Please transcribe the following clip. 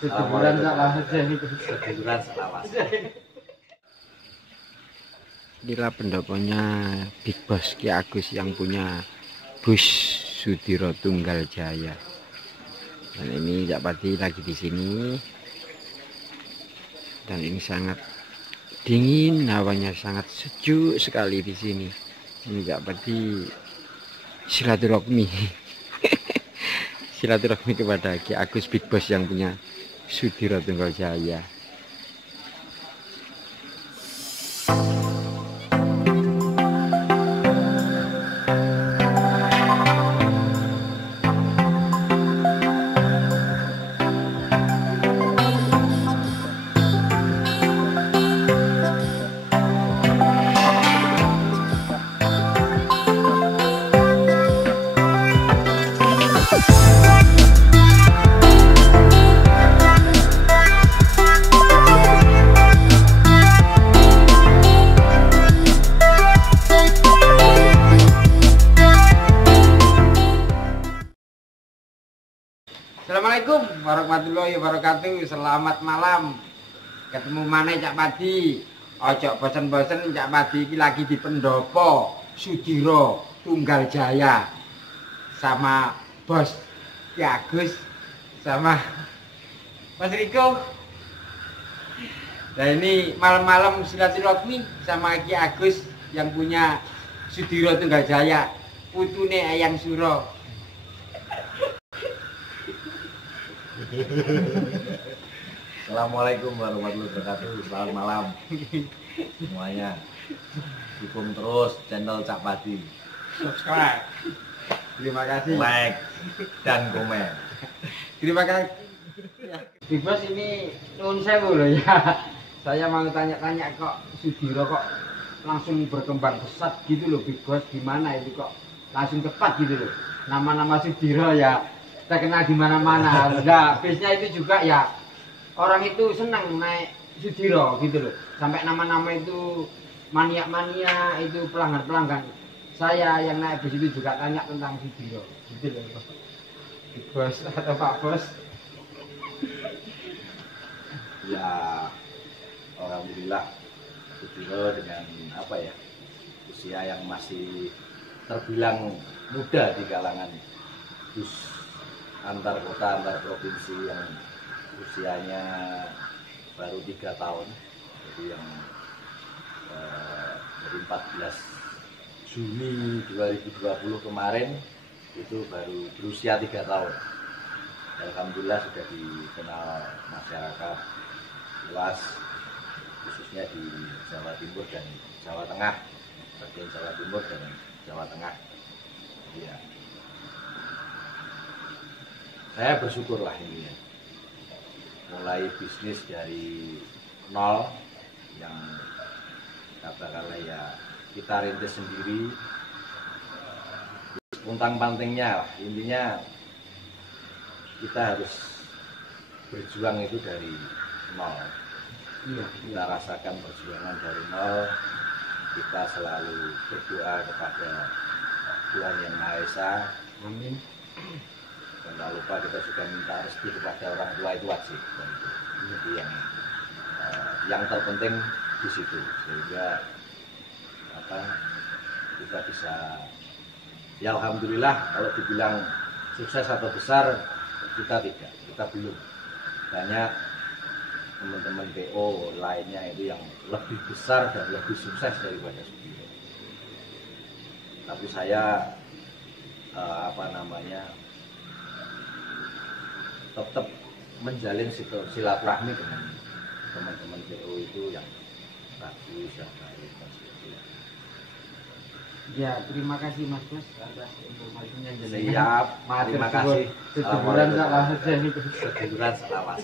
Seduluran salah aja itu. Seduluran selawas. Inilah pendoponya Big Boss Ki Agus yang punya bus Sudiro Tunggal Jaya. Dan ini Cak Padi lagi di sini. Dan ini sangat dingin, hawanya sangat sejuk sekali di sini. Ini Cak Padi silaturahmi. Silaturahmi kepada Ki Agus Big Boss yang punya Sudiro Tunggal Jaya. Assalamualaikum warahmatullahi wabarakatuh. Selamat malam. Ketemu mana Cak Padi. Ojo bosen-bosen Cak Padi ini lagi di pendopo Sudiro Tunggal Jaya sama Bos Ki Agus sama Mas Riko. Nah ini malam-malam silaturahmi sama Ki Agus yang punya Sudiro Tunggal Jaya, putune Ayang Suro. Assalamualaikum warahmatullahi wabarakatuh. Selamat malam semuanya. Dukung terus channel Cak Padi. Subscribe. Terima kasih. Like dan komen. Terima kasih. Big Boss ini nuwun sewu loh ya. Saya mau tanya-tanya kok Sudiro kok langsung berkembang pesat gitu loh Big Boss, gimana itu kok langsung cepat gitu loh. Nama-nama Sudiro ya terkenal di mana-mana. Nah, base-nya itu juga ya orang itu senang naik Sudiro gitu loh. Sampai nama-nama itu mania-mania itu pelanggan-pelanggan. Saya yang naik bus itu juga tanya tentang Sudiro gitu loh. Big Boss atau Pak Bos? Ya, alhamdulillah Sudiro dengan apa ya, usia yang masih terbilang muda di kalangan bus antar kota, antar provinsi yang usianya baru 3 tahun. Jadi yang dari 14 Juni 2020 kemarin itu baru berusia 3 tahun. Alhamdulillah sudah dikenal masyarakat luas, khususnya di Jawa Timur dan Jawa Tengah, bagian Jawa Timur dan Jawa Tengah. Ya, saya bersyukurlah ini ya, mulai bisnis dari nol yang katakanlah ya kita rintis sendiri, puntang-pantingnya lah, intinya kita harus berjuang itu dari nol. Iya, Kita rasakan perjuangan dari nol. Kita selalu berdoa kepada Tuhan Yang Maha Esa. amin. Dan tak lupa kita juga minta restu kepada orang tua, itu wajib. Jadi yang terpenting di situ, sehingga kita bisa, ya alhamdulillah kalau dibilang sukses atau besar, kita tidak, kita belum. Banyak teman-teman PO lainnya itu yang lebih besar dan lebih sukses daripada Sudiro. Tapi saya tetap menjalin silaturahmi dengan teman-teman PO itu yang bagus, yang baik. Ya, terima kasih Mas Bos atas informasinya. Siap, terima kasih. Seduluran salah aja itu. Seduluran selawas.